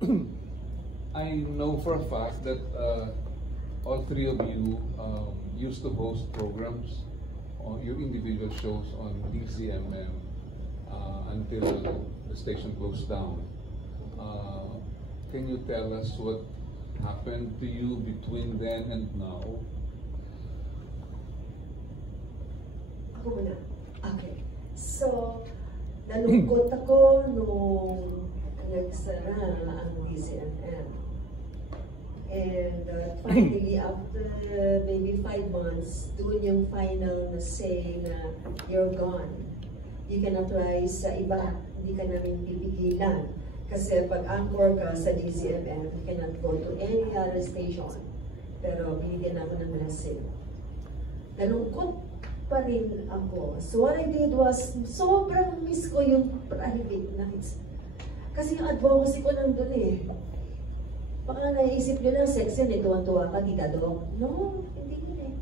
I know for a fact that all three of you used to host programs on your individual shows on DZMM until the station closed down. Can you tell us what happened to you between then and now? Ako muna. Okay. So, nalungkot ako nung nagsara ang DZMM. And finally, after maybe 5 months, doon yung final na say na you're gone. You cannot rise sa iba. Hindi ka namin pipigilan. Kasi pag anchor ka sa DZMM, you cannot go to any other station. Pero binigyan ako ng blessing. Nalungkot pa rin ako. So what I did was, sobrang miss ko yung private nights. Kasi yung advocacy ko nandun eh. Baka naisip nyo na, sex yan eh, tuwan-tuwa ka, Tita Doc. No, hindi yun eh.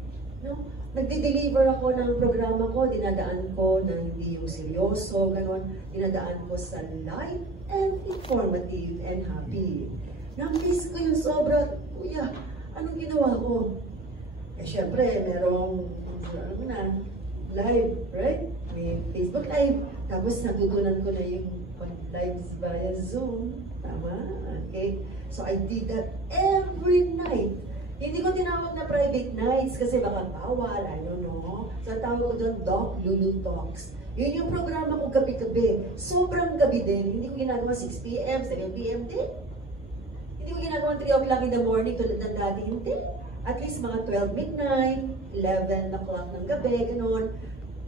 No? Nagde-deliver ako ng programa ko, dinadaan ko na hindi yung seryoso, gano'n. Dinadaan ko sa light and informative and happy. Na-miss ko yung sobra. Kuya, anong ginawa ko? Eh, syempre, merong, ano na, live, right? May Facebook Live. Tapos natutunan ko na yung lives via Zoom. Tama? Okay? So I did that every night. Hindi ko tinawag na private nights kasi baka bawal, I don't know. So tawag ko doon, Doc Lulu Talks. Yun yung programa ko gabi-gabi. Sobrang gabi din. Hindi ko ginagawa 6 p.m., 7 p.m. din. Hindi ko ginagawa 3 o'clock in the morning tulad ng dati. Hindi. At least mga 12 midnight, 11 o'clock ng gabi, gano'n.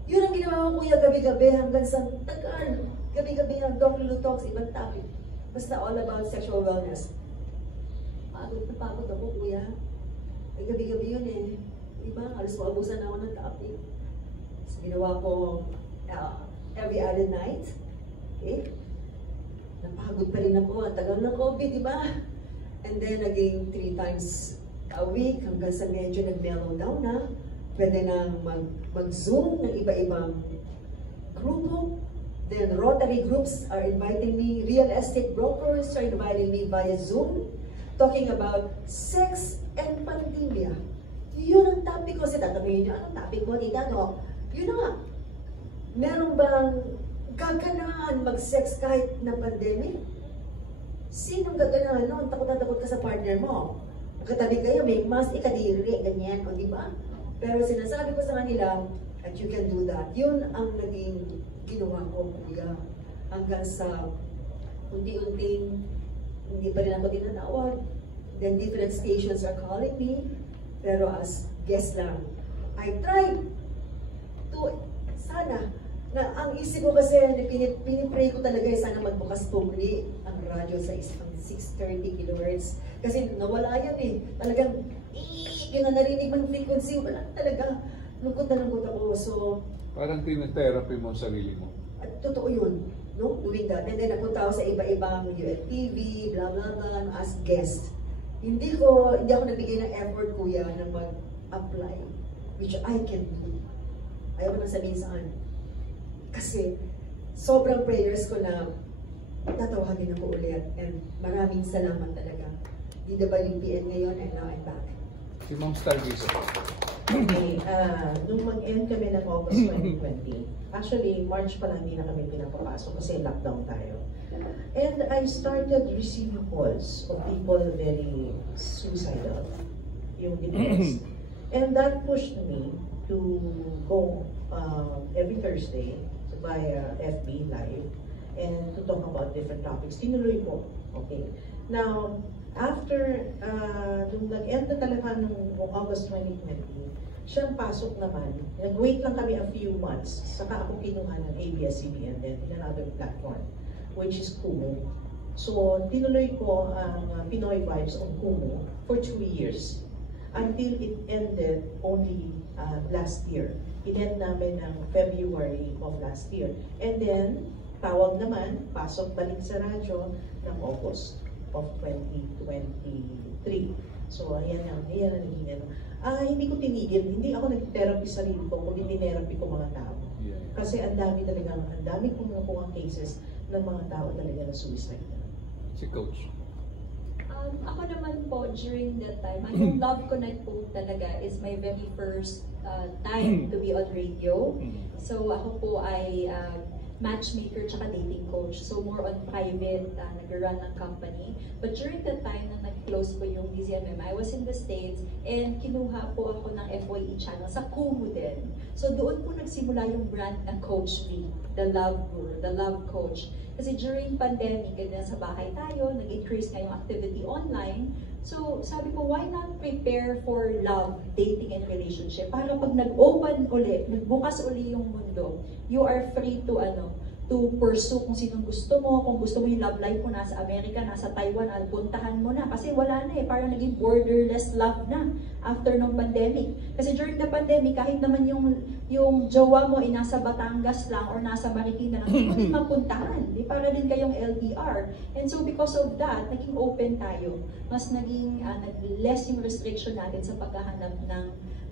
Yun ang ginawa ko kuya gabi-gabi hanggang sa tagal. Gabi-gabi ng Doc Lulu Talks, ibang topic. Basta all about sexual wellness. Napagod ako kuya. Ay, gabi-gabi yun eh. Diba? Alas maabusan ako ng topic. So, ginawa ko every other night. Okay? Napagod pa rin ako. Ang tagal ng COVID, diba? And then, naging 3 times a week hanggang sa medyo nag-mellow down na. Pwede na mag-zoom ng iba-ibang grupo. Then, Rotary groups are inviting me. Real estate brokers are inviting me via Zoom. Talking about sex and pandemya. Yun ang topic ko. Kasi tatanungin nyo, anong topic mo, Tita? No? Yun na nga. Meron bang gaganahan mag-sex kahit na pandemic? Sinong gaganahan noon? Takot na takot ka sa partner mo. Magkatabi kayo, may mask, ikadiri, ganyan, o diba? Pero sinasabi ko sa kanila, that you can do that. Yun ang naging ginawa ko, kuya. Hanggang sa unti-unting hindi pa rin ako tinatawag. Then different stations are calling me. Pero as guest lang. I tried to, sana, na ang isip ko kasi, pinipray ko talaga, sana magbukas po muli ang radyo sa isang 630 kHz. Kasi nawala yan eh. Talagang, yun na narinig mang frequency, wala talaga. Lungkot na lungkot ako. So, parang tinitherapy mo ang sarili mo. At totoo yun, no? Doing that. And then napunta ako sa iba-ibang ULTV, blah blah blah, as guest. Hindi ako nagbigay ng effort, kuya, na mag-apply, which I can do. Ayaw ko nang sabihin saan. Kasi, sobrang prayers ko na tatawagin ako ulit. And maraming salamat talaga. DWPN ngayon, and now I'm back. Si Ma'am Stargiza. Okay, nung mag-end kami ng August 2020, actually, March pa lang hindi na kami pinapapasok kasi lockdown tayo. And I started receiving calls of people very suicidal, yung depressed. And that pushed me to go every Thursday via FB Live and to talk about different topics. Tinuloy ko, okay. Now, after, nung nag-end na talaga nung August 2020, siyang pasok naman, nag-wait lang kami a few months, saka ako kinuha ng ABS-CBN then in another platform, which is Kumu. So, tinuloy ko ang Pinoy Vibes on Kumu for 2 years until it ended only last year. It-end namin ng February of last year. And then, tawag naman, pasok balik sa radyo ng August of 2023. So, ayan ang naging ano. Hindi ko tinigil, hindi ako nag-therapy sarili ko, kundi tinherapy ko mga tao. Yeah. Kasi ang dami kong nakuha cases ng mga tao talaga na suicide. Si Coach. Ako naman po, during that time, yung Love Connect po talaga is my very first time to be on radio. So ako po ay matchmaker tsaka dating coach. So more on private, nag-run ng company. But during that time na nag-close po yung DZMM, I was in the States and kinuha po ako ng FYE channel sa Kumu din. So doon po nagsimula yung brand na Coach Me, the Love Guru, the Love Coach. Kasi during pandemic, sa bahay tayo, nag-increase nga yung activity online. So sabi ko, why not prepare for love, dating, and relationship? Para pag nag-open uli, nagbukas uli yung mundo, you are free to to pursue kung sinong gusto mo. Kung gusto mo yung love life mo, nasa Amerika, nasa Taiwan, puntahan mo na. Kasi wala na parang naging borderless love na after ng pandemic. Kasi during the pandemic, kahit naman yung jowa mo ay nasa Batangas lang or nasa Marikina lang, hindi mo mapuntahan. Di para din kayong LDR. And so because of that, naging open tayo. Mas naging less yung restriction natin sa paghahanap ng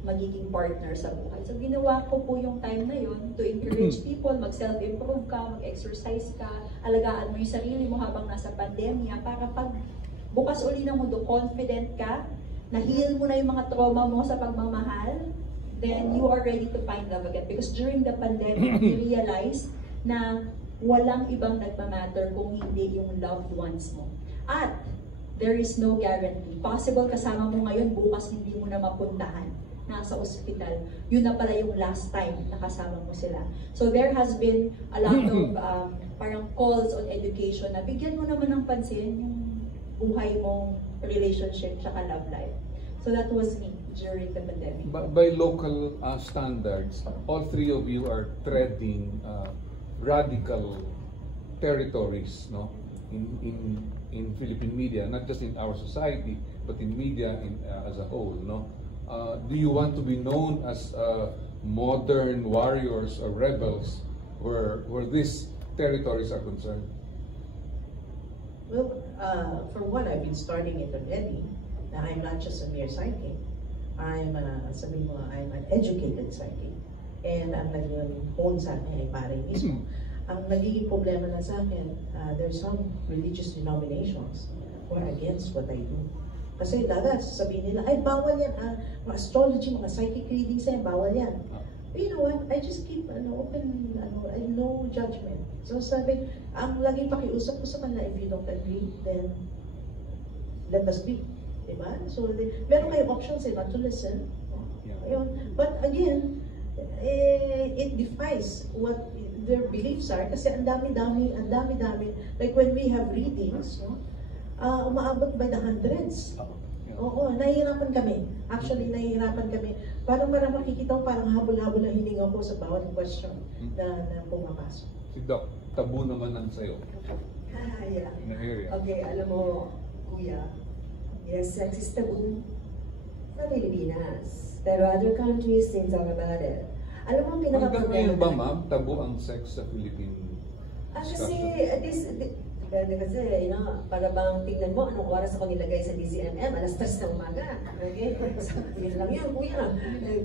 magiging partner sa buhay. So ginawa ko po yung time na yun to encourage people, mag-self-improve ka, mag-exercise ka, alagaan mo yung sarili mo habang nasa pandemya para pag bukas uli ng mundo, confident ka, na-heal mo na yung mga trauma mo sa pagmamahal, then you are ready to find love again. Because during the pandemic, we realized na walang ibang nagmamatter kung hindi yung loved ones mo. At there is no guarantee. Possible kasama mo ngayon, bukas hindi mo na mapuntahan. Nasa ospital, yun na pala yung last time nakasama mo sila. So there has been a lot of parang calls on education na bigyan mo naman ng pansin yung buhay mong relationship tsaka love life. So that was me during the pandemic. By local standards, all three of you are treading radical territories, no? In Philippine media, not just in our society, but in media as a whole, no? Do you want to be known as modern warriors or rebels where these territories are concerned? Well, for one, I've been starting it already. I'm not just a mere psychic. I'm an educated psychic. And ang nag-hone sa akin ay pare mismo. Ang nagiging problema na sa akin, there's some religious denominations who are against what I do. Kasi sabihin nila, ay bawal yan, mga astrology, mga psychic readings yan, bawal yan. But you know what, I just keep open, I no judgment. So sabi, ang laging pakiusap ko sa kanila, if you don't agree, then let us be. Diba? So, meron kayong options not to listen. Ayun. But again, it defies what their beliefs are kasi ang dami-dami. Like when we have readings, umaabot by the hundreds. Oo, nahihirapan kami. Actually, nahihirapan kami. Parang makikita ko parang habol-habol na hininga ko sa bawat question na pumapasok. Si Doc, tabu naman ang sayo. Yeah. In the area. Okay, alam mo, Kuya, yes, sex is taboo sa Pilipinas. Pero other countries, things are about it. Alam mo, Hanggang ngayon ba, ma'am, tabu ang sex sa Philippine discussion? Kasi, para bang tingnan mo anong oras ako nilagay sa DZMM, alas 3 ng umaga. Okay? So, yun lang yan, kuya.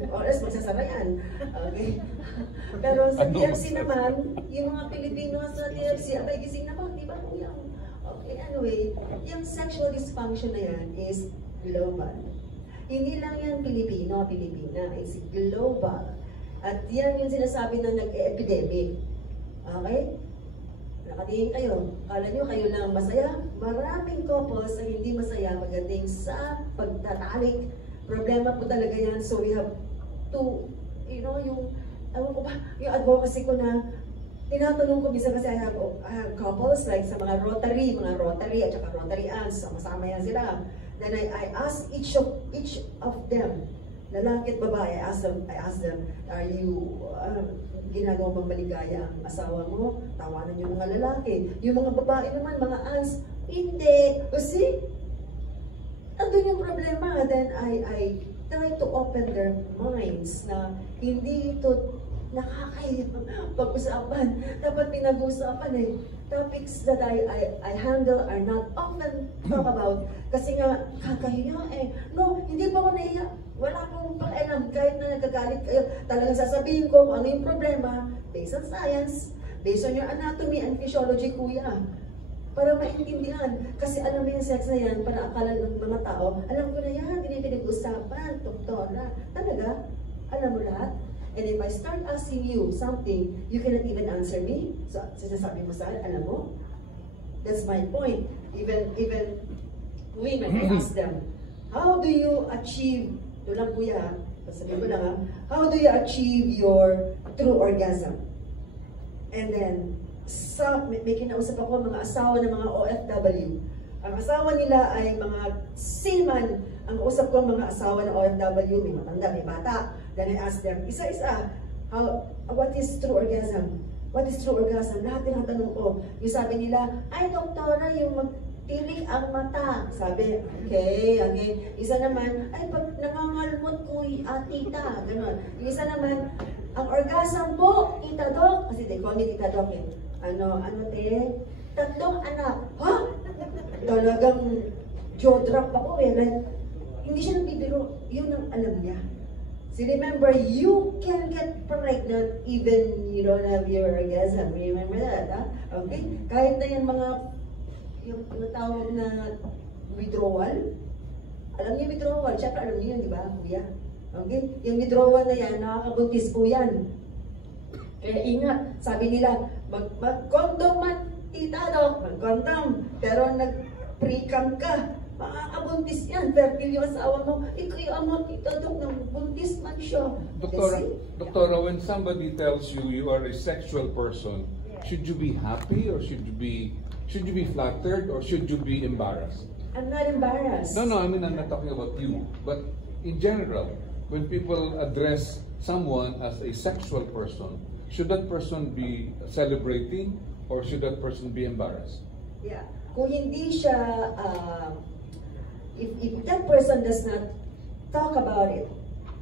Oras magsasara yan. Okay? Pero sa TFC naman, yung mga Pilipino sa TFC, abay gising na po, di ba kuya? Okay, anyway, yung sexual dysfunction na yan is global. Hindi lang yan Pilipino, Pilipina, it's global. At yan yung sinasabi na nag-epidemic. Okay? Nakatingin kayo, kala nyo kayo lang masaya. Maraming couples na hindi masaya magating sa pagtatalik. Problema po talaga yan. So we have to, yung advocacy ko na tinatanong ko bisa kasi I have couples like sa mga Rotary at saka Rotary Aunts, sama-sama yan sila. Then I ask each of them, lalaki at babae, I ask them, are you ginagawa bang maligaya ang asawa mo? Tawanan yung mga lalaki. Yung mga babae naman, mga aunts, hindi. Kasi, andun yung problema. Then I try to open their minds na hindi ito pag-usapan. Dapat pinag-usapan topics that I handle are not often talk about. Kasi nga, kakahiya No, hindi pa ako nahiya. Wala akong pakialam. Kahit na nagagalit kayo, talagang sasabihin ko kung ano yung problema based on science, based on your anatomy and physiology, kuya. Para maintindihan. Kasi alam mo yung sex na yan, para akala ng mga tao, alam ko na yan, hindi pinag-usapan, doktora. Talaga? Alam mo lahat? And if I start asking you something, you cannot even answer me. So, sinasabi mo sa akin, alam mo? That's my point. Even women, I ask them, how do you achieve, ito lang kuya, sabihin ko lang ha, how do you achieve your true orgasm? And then, may kinausap ako mga asawa ng mga OFW. Ang asawa nila ay mga seaman. Ang usap ko mga asawa ng OFW, may matanda, may bata. Then I ask them, isa-isa, what is true orgasm? What is true orgasm? Lahat ng tanong ko. Yung sabi nila, ay doktora, yung magtilik ang mata. Sabi, okay. Isa naman, ay pag nangangalmot ko, tita. Ganon. Yung isa naman, ang orgasm po, tita Doc. Kasi they call me tita Doc eh. Ano te? 3 anak. Ha? Talagang jaw drop ako eh. Like, hindi siya nagbibiro. Yun ang alam niya. So remember, you can get pregnant even you don't have your orgasm. Remember that, ha? Okay? Kahit na yung mga, yung tinatawag na withdrawal. Alam niyo withdrawal? Siyempre alam niyo yun, di ba, kuya? Okay? Yung withdrawal na yan, nakakabuntis po yan. Kaya ingat, sabi nila, mag-condom man, tita Doc, mag-condom. Pero nag-pre-cam ka, makakabuntis yan. Fertile yung asawa mo, kaya mo, tita Doc, buntis man siya. Doctora, when somebody tells you you are a sexual person, should you be happy or should you be flattered or should you be embarrassed? I'm not embarrassed. No, I mean, I'm not talking about you. But in general, when people address someone as a sexual person, should that person be celebrating or should that person be embarrassed? Yeah. Kung hindi siya, if that person does not talk about it,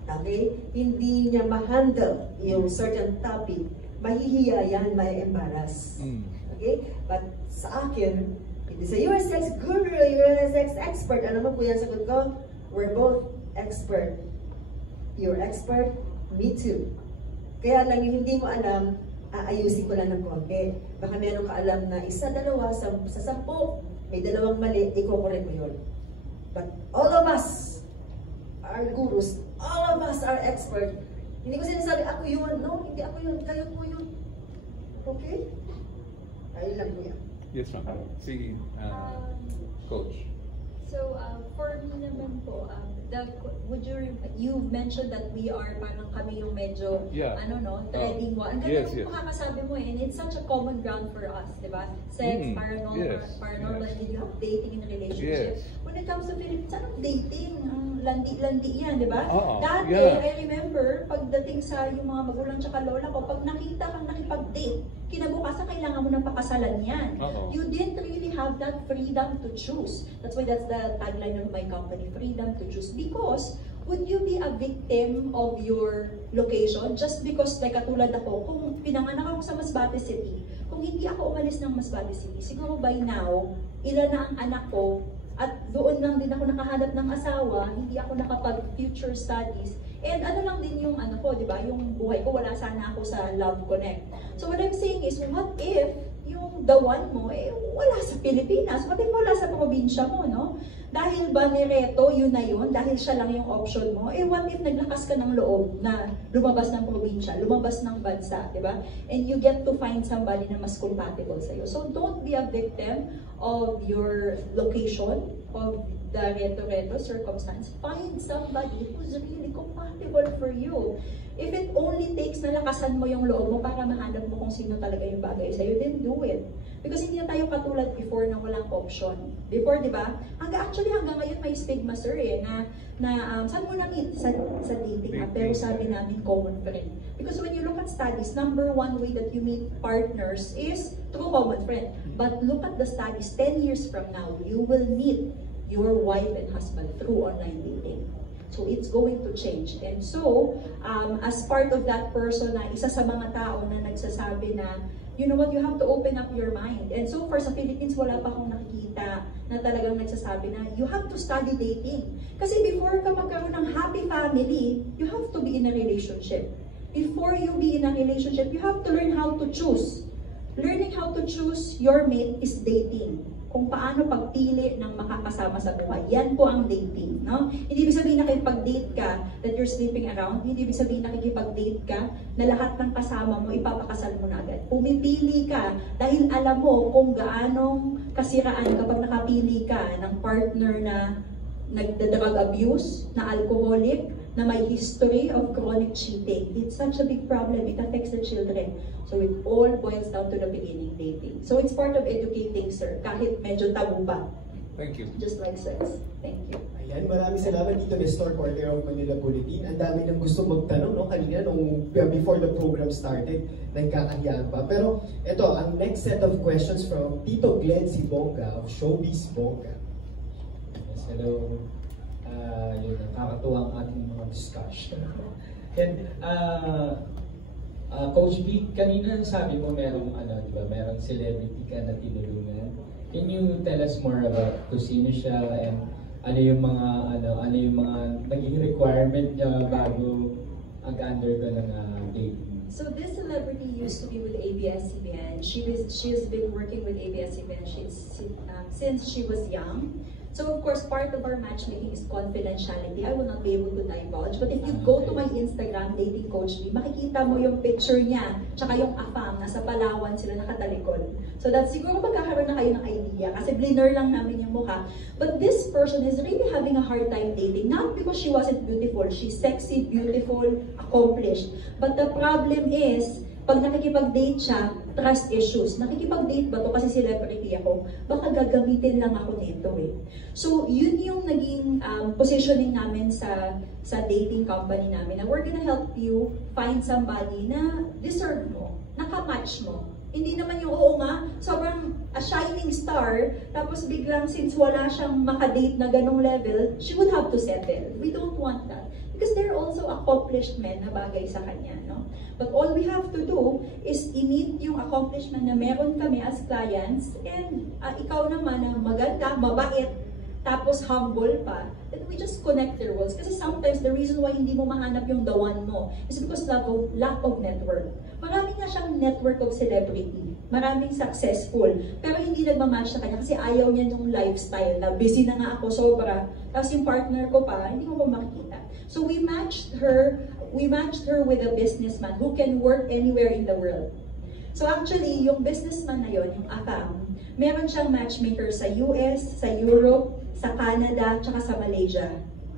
okay, hindi niya ma-handle yung certain topic, mahihiya yan, may embarrass. Okay? But sa akin, hindi sa you're a sex guru, you're a sex expert. Ano mo kuya sagot ko? We're both expert. You're expert, me too. Kaya lang yung hindi mo alam, aayusin ko lang ng konti. Baka meron ka alam na isa, dalawa, sa 10, may 2 mali, iko-correct mo yun. But all of us are gurus, all of us are expert. Hindi ko sinasabi, ako yun. No, hindi ako yun, kayo po yun. Okay? Ayun lang po yan. Yes, ma'am. Si Coach. So, for me naman po, you mentioned that we are parang kami yung medyo, treading one. Ang ganda yung makakasabi mo eh, and it's such a common ground for us, di ba? Sex, paranormal, and then you have dating and relationship. When it comes to Philippines, anong dating? Landi-landi yan, di ba? Dati, I remember, pagdating sa yung mga magulang tsaka lola ko, pag nakita kang nakipag-date, kinabukasan kailangan mo ng pakasalan yan. You didn't really have that freedom to choose. That's why that's the tagline of my company, freedom to choose. Because, would you be a victim of your location just because, like katulad ako, kung pinanganak ako sa Masbate City, kung hindi ako umalis ng Masbate City, siguro by now, ilan na ang anak ko, at doon lang din ako nakahanap ng asawa, hindi ako nakapag-future studies. And ano lang din yung ano ko, di ba? Yung buhay ko, wala sana ako sa Love Connect. So what I'm saying is, what if yung the one mo, wala sa Pilipinas? What if wala sa probinsya mo, no? Dahil ba nireto, yun na yun, dahil siya lang yung option mo, what if naglakas ka ng loob na lumabas ng probinsya, lumabas ng bansa, di ba? And you get to find somebody na mas compatible sa'yo. So don't be a victim of your location, of the reto-reto circumstance. Find somebody who's really compatible for you. If it only takes na lakasan mo yung loob mo para mahanap mo kung sino talaga yung bagay sa'yo, then do it. Because hindi na tayo katulad before na walang option. Before, di ba? Actually, hanggang ngayon may stigma, sir, saan mo na-meet? Sa dating app. Pero sabi namin, common friend. Because when you look at studies, number 1 way that you meet partners is through common friend. But look at the studies, 10 years from now, you will meet your wife and husband through online dating. So it's going to change. And so, as part of that person na isa sa mga tao na nagsasabi na, you know what, you have to open up your mind. And so far sa Philippines, wala pa akong nakikita na talagang nagsasabi na you have to study dating. Kasi before ka magkaroon ng happy family, you have to be in a relationship. Before you be in a relationship, you have to learn how to choose. learning how to choose your mate is dating. Kung paano pagpili ng makakasama sa buhay. Yan po ang dating. No? Hindi ibig sabihin nakikipag-date ka that you're sleeping around. Hindi ibig sabihin nakikipag-date ka na lahat ng kasama mo ipapakasal mo na agad. Pumipili ka dahil alam mo kung gaanong kasiraan kapag nakapili ka ng partner na nagda-drug abuse, na alcoholic, na may history of chronic cheating. It's such a big problem. It affects the children. So it all boils down to the beginning, dating. So it's part of educating, sir, kahit medyo tabu pa. Thank you. Just like sex. Thank you. Ayan, maraming salamat dito, Nestor Cordero of Manila Bulletin. Ang dami nang gusto magtanong, no? Kanina, before the program started, nagkakahiyaan pa. Pero ito, ang next set of questions from Tito Glenn Sibonga of Showbiz Bongga. Yes, hello. Yun, nakakatuwa ang ating mga discussion. And, Coach B, kanina sabi mo merong di ba, merong celebrity ka na tinulungan. Can you tell us more about kung sino siya and ano yung mga naging requirement niya bago mag-undergo ng dating? So this celebrity used to be with ABS-CBN. She has been working with ABS-CBN since she was young. So of course, part of our matchmaking is confidentiality. I will not be able to divulge. But if you go to my Instagram, Dating Coach B, makikita mo yung picture niya, tsaka yung afam, nasa Palawan sila nakatalikod. So that's siguro magkakaroon na kayo ng idea, kasi blur lang namin yung mukha. But this person is really having a hard time dating, not because she wasn't beautiful. She's sexy, beautiful, accomplished. But the problem is, pag nakikipag-date siya, trust issues. Nakikipag-date ba to kasi celebrity ako? Baka gagamitin lang ako nito eh. So, yun yung naging positioning namin sa dating company namin. Na we're gonna help you find somebody na deserve mo, nakamatch mo. Hindi naman yung, oo nga, sobrang a shining star, tapos biglang since wala siyang makadate na ganong level, she would have to settle. We don't want that. Because they're also accomplished men na bagay sa kanya, no? But all we have to do is i-meet yung accomplishment na meron kami as clients, and ikaw naman na maganda, mabait, tapos humble pa, then we just connect their worlds. Kasi sometimes the reason why hindi mo mahanap yung the one mo is because lack of network. Marami nga siyang network of celebrity. Maraming successful. Pero hindi nagmamatch sa kanya kasi ayaw niya yung lifestyle na busy na nga ako sobra. Tapos yung partner ko pa, hindi mo pa makikita. So we matched her with a businessman who can work anywhere in the world. So actually, yung businessman na yon, yung Afam, meron siyang matchmaker sa US, sa Europe, sa Canada, tsaka sa Malaysia.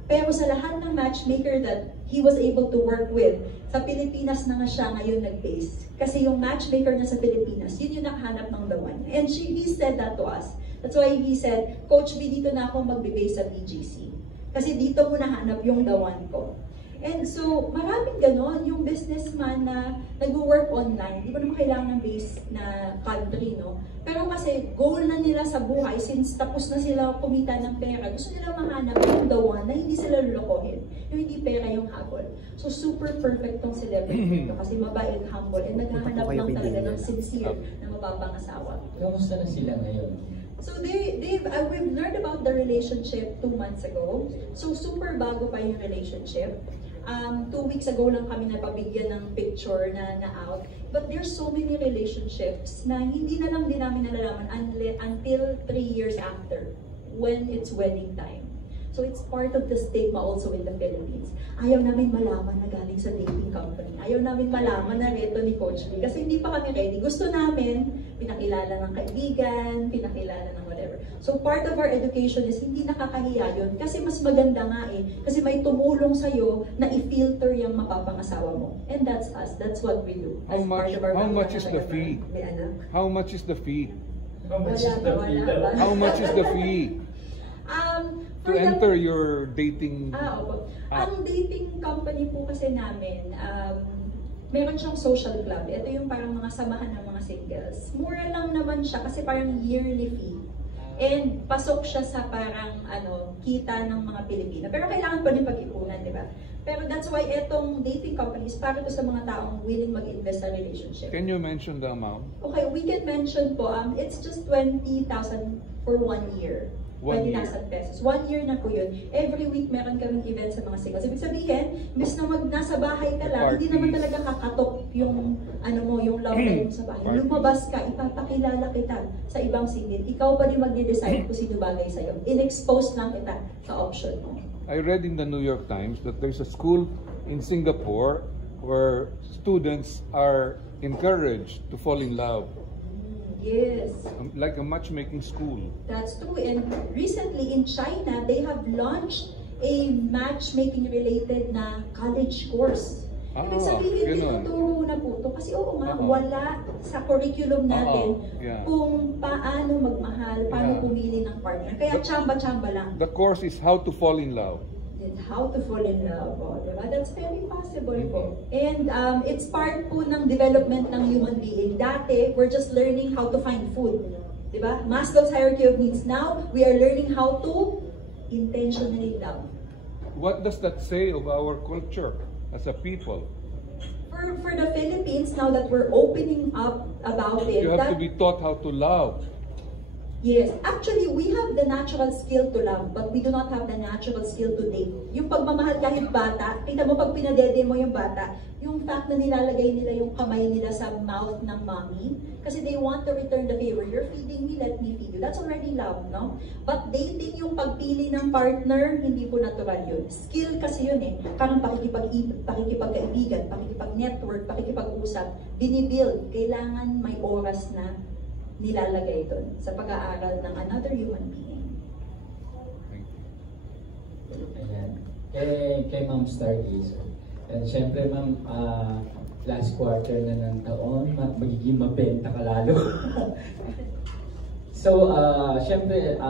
Pero sa lahat ng matchmaker that he was able to work with, sa Pilipinas na nga siya ngayon nag-base. Kasi yung matchmaker na sa Pilipinas, yun yung nakahanap ng the one. And he said that to us. That's why he said, Coach B, dito na ako magbe-base sa BGC. Kasi dito mo nahanap yung the one ko. And so, maraming ganon, yung businessman na nag-work online, di ba naman kailangan ng base na country, no? Pero kasi goal na nila sa buhay, since tapos na sila kumita ng pera, gusto nila mahanap yung the one na hindi sila lulukohin, yung hindi pera yung habol. So, super perfect tong celebrity ito kasi mabait, humble, and naghahanap lang talaga ng sincere na mapapangasawa. Kamusta na sila ngayon? So we've learned about the relationship 2 months ago. So super bago pa yung relationship. 2 weeks ago lang kami napabigyan ng picture na out. But there's so many relationships na hindi na lang din namin nalalaman until 3 years after, when it's wedding time. So it's part of the stigma also in the Philippines. Ayaw namin malaman na galing sa dating company. Ayaw namin malaman na reto ni Coach Lee. Kasi hindi pa kami ready. Gusto namin, pinakilala ng kaibigan, pinakilala ng whatever. So part of our education is hindi nakakahiya yun. Kasi mas maganda nga eh. Kasi may tumulong sa'yo na i-filter yung mapapangasawa mo. And that's us. That's what we do. How much is the fee? May anak. How much is the fee? How much is the fee? How much is the fee? To enter your dating opo. Ang dating company po kasi namin, meron siyang social club. Ito yung parang mga samahan ng mga singles. Mura lang naman siya kasi parang yearly fee. And pasok siya sa parang kita ng mga Pilipino. Pero kailangan pa din pag-ipunan, di ba? Pero that's why itong dating companies, para to sa mga taong willing mag-invest sa relationship. Can you mention the amount? Okay, we can mention po, it's just 20,000 for 1 year. 20,000 pesos. 1 year na po yun. Every week meron kaming event sa mga singles. Ibig sabihin, imbes na nasa bahay ka lang, hindi naman talaga kakatok yung yung love life mo sa bahay. Lumabas ka, ipapakilala kita sa ibang single. Ikaw pa din mag-decide kung sino bagay sa'yo. In-expose lang kita sa option mo. I read in the New York Times that there's a school in Singapore where students are encouraged to fall in love. Yes. Like a matchmaking school. That's true. And recently in China, they have launched a matchmaking related na college course. Ibig sabihin, tinuturo na po ito. Kasi wala sa curriculum natin kung paano magmahal, paano pumili ng partner. Kaya chamba-chamba lang. The course is how to fall in love. How to fall in love. Diba? That's very possible po. And it's part po ng development ng human being. Dati, we're just learning how to find food. Diba? Maslow's hierarchy of needs. Now, we are learning how to intentionally love. What does that say of our culture as a people? For the Philippines, now that we're opening up about it, you have to be taught how to love. Yes. Actually, we have the natural skill to love, but we do not have the natural skill to date. Yung pagmamahal kahit bata, kita mo pag pinadede mo yung bata, yung fact na nilalagay nila yung kamay nila sa mouth ng mommy, kasi they want to return the favor. You're feeding me, let me feed you. That's already love, no? But dating yung pagpili ng partner, hindi po natural yun. Skill kasi yun eh. Parang pakikipagkaibigan, pakikipag-network, pakikipag-usap, binibuild. Kailangan may oras na nilalagay doon sa pag-aaral ng another human being. Ayan. Kay Ma'am Stargazer. And syempre ma'am, last quarter na ng taon, magiging mabenta ka lalo. So, syempre,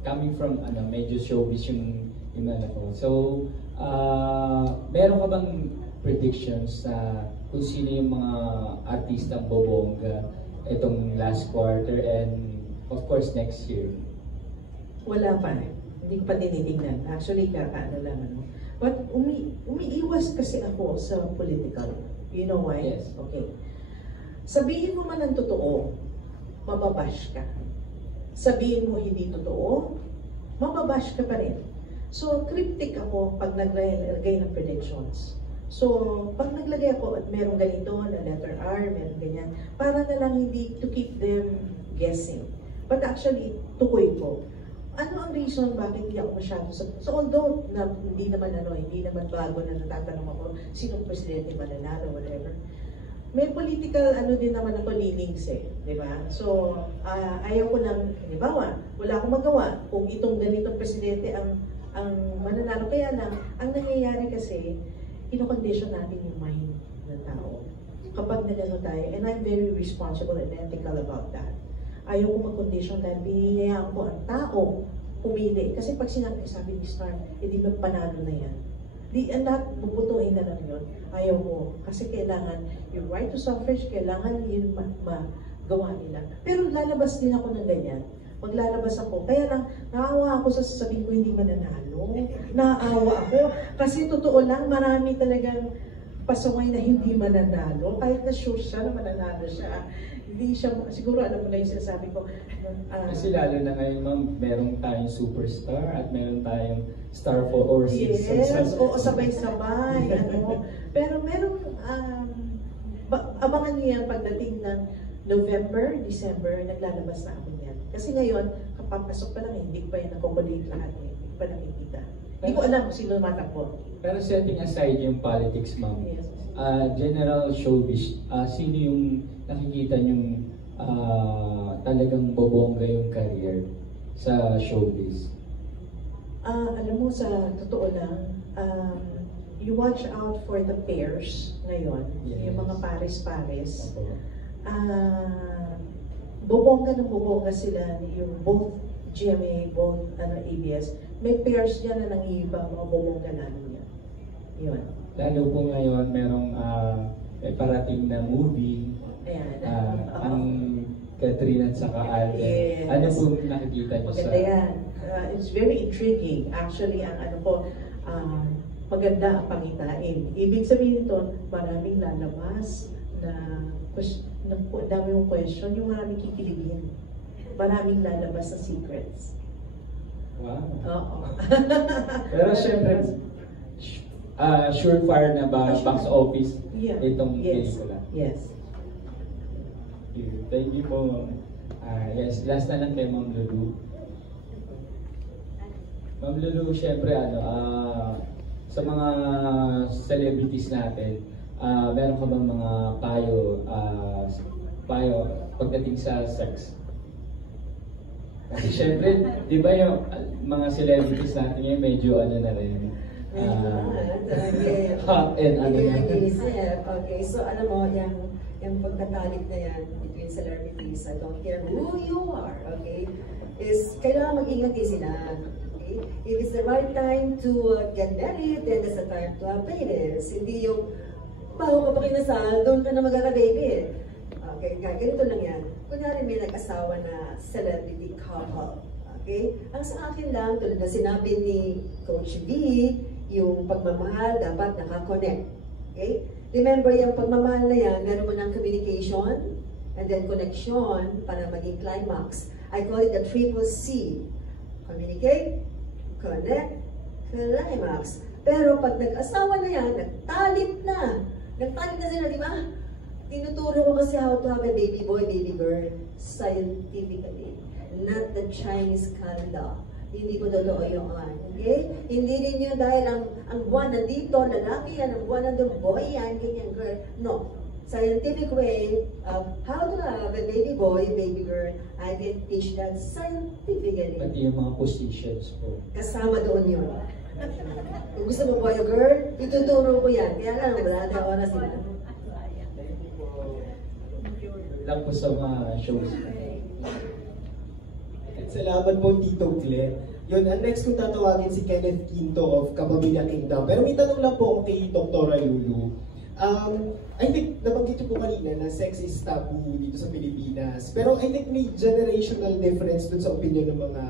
coming from medyo showbiz yung ko. So, meron ka bang predictions sa kung sino yung mga artistang bobongga itong last quarter and of course next year? Wala pa. Hindi ko pa tinitingnan. Actually, kakaano lang But umiiwas kasi ako sa political. You know why? Yes. Okay. Sabihin mo man ang totoo, mababash ka. Sabihin mo hindi totoo, mababash ka pa rin. So, cryptic ako pag naglagay ng predictions. So, pag naglagay ako at merong ganito na letter R, merong ganyan, para na lang hindi to keep them guessing. But actually, tukoy ko. Ano ang reason bakit hindi ako masyado so although hindi naman bago na natatanong ako sinong presidente mananalo, whatever. May political din naman ako leanings di ba? So, ayaw ko lang, halimbawa, wala akong magawa kung itong ganitong presidente ang mananalo. Kaya lang, ang nangyayari kasi, ino-condition natin yung mind ng tao. Kapag nagano tayo, and I'm very responsible and ethical about that. Ayaw ko mag-condition dahil binihayaan ko ang tao pumili. Kasi pag sabi ni Star, hindi ba panalo na yan? And that, bubutuhin na lang yun. Ayaw ko. Kasi kailangan, yung right to suffrage, kailangan yun magawa nila. Pero lalabas din ako ng ganyan. Maglalabas ako. Kaya lang, naawa ako sa sasabihin ko hindi mananalo. Naawa ako. Kasi totoo lang, marami talagang pasaway na hindi mananalo. Kahit na sure siya na mananalo siya. Hindi siya, siguro alam mo na yung sinasabi ko. Kasi lalo na ngayon ma'am, meron tayong superstar at meron tayong star for overseas. Yes, oo, sabay-sabay. Pero meron, abangan niyo yan pagdating ng November, December, naglalabas na ako yan. Kasi ngayon, kapapasok pa lang, hindi pa yan nakukulit lahat. Hindi pa nakikita. Hindi ko alam kung sino matakbo. Pero setting aside yung politics, ma'am, Yes. General showbiz, sino yung nakikita yung talagang bobongga yung career sa showbiz? Alam mo, sa totoo lang, you watch out for the pairs ngayon, Yes. yung mga pares-pares. Opo. Bobongga sila, yung both GMA, both ABS. May pairs dyan na nangihiba, mga bobongga namin yan. Yun. Lalo po ngayon, merong may parating na movie, Ayan. ang Catherine at saka Alden. Yes. Ano po nakikita niyo sa... Maganda yan. It's very intriguing. Actually, ang maganda ang pangitain. Ibig sabihin nito, maraming lalabas na dami mong question, yung maraming kikiligin. Maraming lalabas na secrets. Wow. Oo. Pero syempre, surefire na ba box office Yeah. itong Yes. pelikula? Yes. Thank you po. Yes, last na lang kay Ma'am Lulu. Ma'am Lulu, syempre sa mga celebrities natin, meron ka bang mga payo pagdating sa sex? Kasi syempre, di ba yung mga celebrities natin ngayon medyo na rin, hot and Okay, so alam mo, yung pagtatalik na yan between celebrities, I don't care who you are, okay, is kailangan mag-ingat din sila. Okay? If it's the right time to get married, then it's the time to have babies. Hindi yung bago ka pa kinasal, doon ka na magkaka-baby. Okay, ganito lang yan. Kunyari may nag-asawa na celebrity couple. Okay? Ang sa akin lang, tulad na sinabi ni Coach V, yung pagmamahal dapat nakakonect. Okay? Remember, yung pagmamahal na yan, meron mo ng communication, and then connection para maging climax. I call it the triple C. Communicate, connect, climax. Pero pag nag-asawa na yan, nagtalip na sila, di ba? Tinuturo ko kasi how to have a baby boy, baby girl, scientifically. Not the Chinese calendar. Hindi ko totoo yun. Okay? Hindi rin yun dahil ang buwan nandito, lalaki yan, ang buwan nandito, boy yan, ganyan, girl. No. Scientific way of how to have a baby boy, baby girl, I can teach that scientifically. Pati yung mga positions po. Kasama doon yun. Kung gusto mo boy o girl, ituturo ko yan. Kaya lang, wala na oras sila. Lang po sa mga shows. At salamat po, Tito Glenn. Yun, ang next kong tatawagin si Kenneth Quinto of Kapamilya Kingdom. Pero may tanong lang po kay Dr. Lulu. I think, nabanggit ko po kanina na sex is taboo dito sa Pilipinas. Pero I think may generational difference dun sa opinion ng mga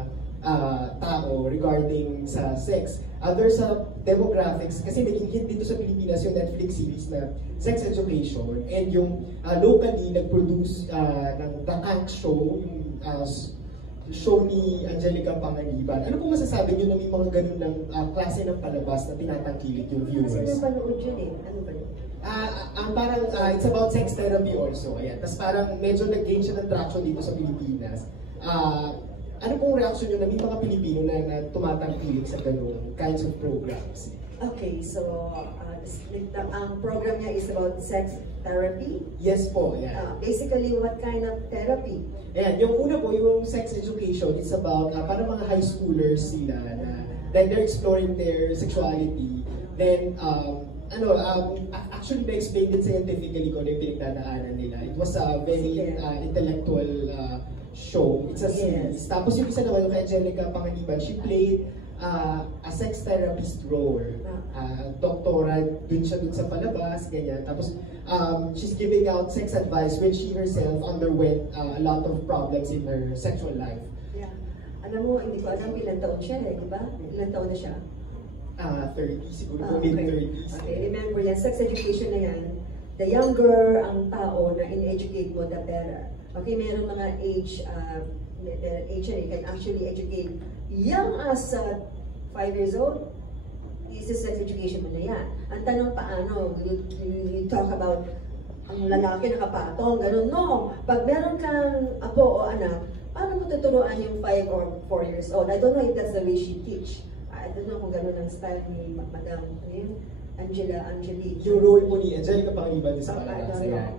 tao regarding sa sex. There's a demographics, kasi naging hit dito sa Pilipinas yung Netflix series na Sex Education, and yung locally nag-produce ng The Kank Show, yung show ni Angelica Panganiban. Ano po masasabi niyo na may mga ganun ng klase ng palabas na tinatangkilik yung viewers? Kasi napanood yun eh. Ano ba yun? Parang it's about sex therapy also. Ayan. Tapos parang medyo nag-gain siya ng traction dito sa Pilipinas. Ano pong reaction nyo na may mga Pilipino na tumatangkilik sa ganung kinds of programs? Okay, so ang program niya is about sex therapy. Yes po, yeah. Basically, what kind of therapy? Ayan, yung una po, yung sex education, is about para mga high schoolers sila na then they're exploring their sexuality. Then, actually na-explain din scientifically kung ano yung pinagdadaanan nila. It was a very intellectual show. It's a series. Yes. Tapos yung isa naman, yung Angelica Panganiban, she played a sex therapist role. Doktora dun siya dun sa palabas, ganyan. Tapos she's giving out sex advice when she herself underwent a lot of problems in her sexual life. Yeah. Alam mo, hindi ko alam ilang taon siya eh, di ba? Ilang taon na siya? 30, siguro po mid-30s. Okay, remember yan, sex education na yan. The younger ang tao na in-educate mo, the better. Okay, meron mga age na you can actually educate young as 5 years old. This is sex education mo na yan. Ang tanong paano, you talk about ang lalaki nakapatong, ganun. No, pag meron kang apo o anak, paano mo tuturuan yung 5 or 4 years old? I don't know if that's the way she teach. I don't know kung ganun ang style ni Madam Angelique. Yung role po ni Angelica Panganiban sa palabas. I don't know. Ayan.